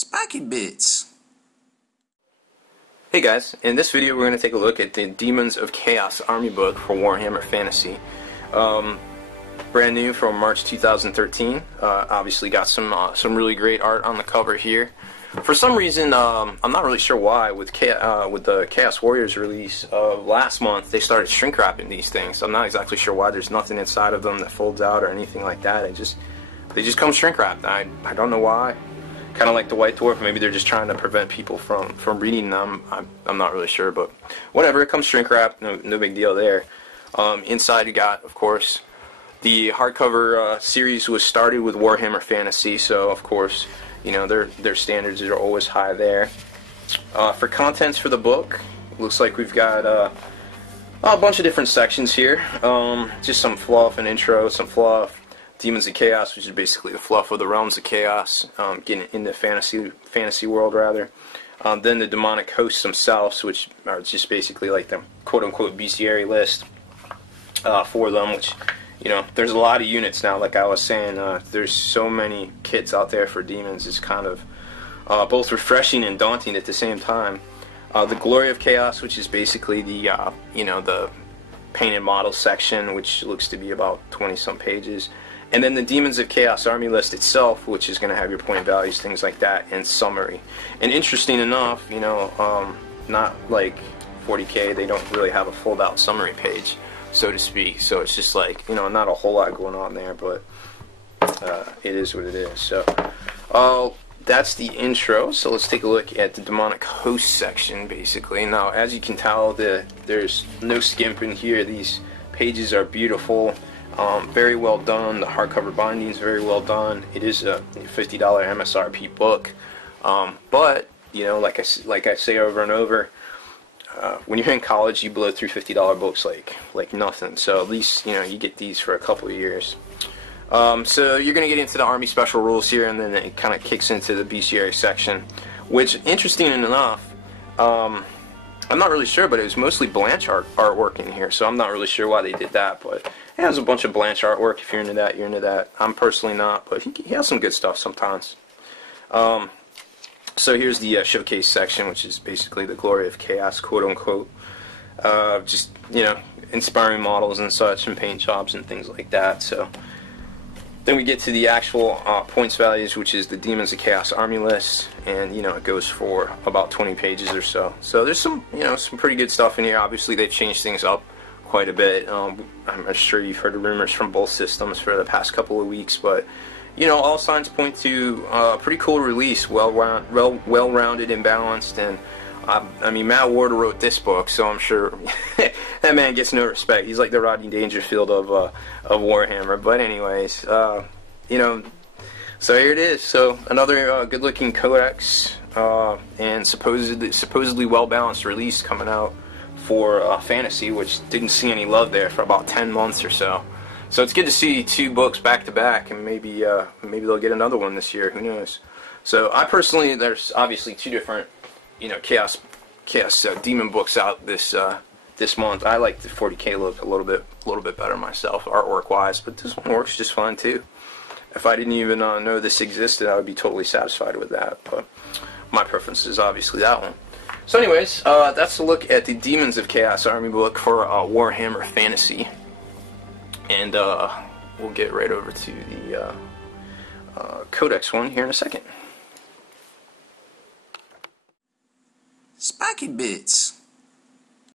Spiky Bits. Hey guys, in this video we're going to take a look at the Demons of Chaos Army book for Warhammer Fantasy. Brand new from March 2013. Obviously got some really great art on the cover here. For some reason, I'm not really sure why, with the Chaos Warriors release of last month, they started shrink wrapping these things. I'm not exactly sure why. There's nothing inside of them that folds out or anything like that. They just come shrink wrapped. I don't know why. Kind of like the White Dwarf. Maybe they're just trying to prevent people from reading them. I'm not really sure, but whatever. It comes shrink wrapped. No big deal there. Inside you got, of course, the hardcover series was started with Warhammer Fantasy, so of course, you know, their standards are always high there. For contents for the book, looks like we've got a bunch of different sections here. Just some fluff, an intro, some fluff. Demons of Chaos, which is basically the fluff of the Realms of Chaos, getting into fantasy world rather. Then the demonic hosts themselves, which are just basically like the quote-unquote bestiary list for them, which, you know, there's a lot of units now. Like I was saying, there's so many kits out there for demons. It's kind of both refreshing and daunting at the same time. The Glory of Chaos, which is basically the you know, the painted model section, which looks to be about 20-some pages. And then the Demons of Chaos Army list itself, which is going to have your point values, things like that, and summary. And interesting enough, you know, not like 40K, they don't really have a fold-out summary page, so to speak. So it's just like, you know, not a whole lot going on there, but it is what it is. So that's the intro. So let's take a look at the demonic host section, basically. Now, as you can tell, there's no skimp in here. These pages are beautiful. Very well done. The hardcover binding is very well done. It is a $50 MSRP book, but you know, like I say over and over, when you're in college, you blow through $50 books like nothing. So at least, you know, you get these for a couple of years. So you're going to get into the Army Special Rules here, and then it kind of kicks into the bestiary section, which, interesting enough, I'm not really sure, but it was mostly Blanche artwork in here, so I'm not really sure why they did that, but it has a bunch of Blanche artwork. If you're into that, you're into that. I'm personally not, but he has some good stuff sometimes. So here's the showcase section, which is basically the Glory of Chaos, quote-unquote. Just, you know, inspiring models and such, and paint jobs and things like that. So then we get to the actual points values, which is the Demons of Chaos Army list, and, you know, it goes for about 20 pages or so. So there's some, you know, some pretty good stuff in here. Obviously, they've changed things up quite a bit. I'm sure you've heard the rumors from both systems for the past couple of weeks, but, you know, all signs point to a pretty cool release, well-rounded and balanced, and I mean, Matt Ward wrote this book, so I'm sure that man gets no respect. He's like the Rodney Dangerfield of Warhammer. But anyways, you know, so here it is. So another good-looking codex and supposedly well-balanced release coming out for Fantasy, which didn't see any love there for about 10 months or so. So it's good to see two books back-to-back, and maybe they'll get another one this year. Who knows? So I personally, there's obviously two different, you know, Chaos Demon books out this month. I like the 40K look a little bit better myself, artwork wise, but this one works just fine too. If I didn't even know this existed, I would be totally satisfied with that. But my preference is obviously that one. So, anyways, that's a look at the Demons of Chaos Army book for Warhammer Fantasy, and we'll get right over to the Codex one here in a second. Spiky Bits.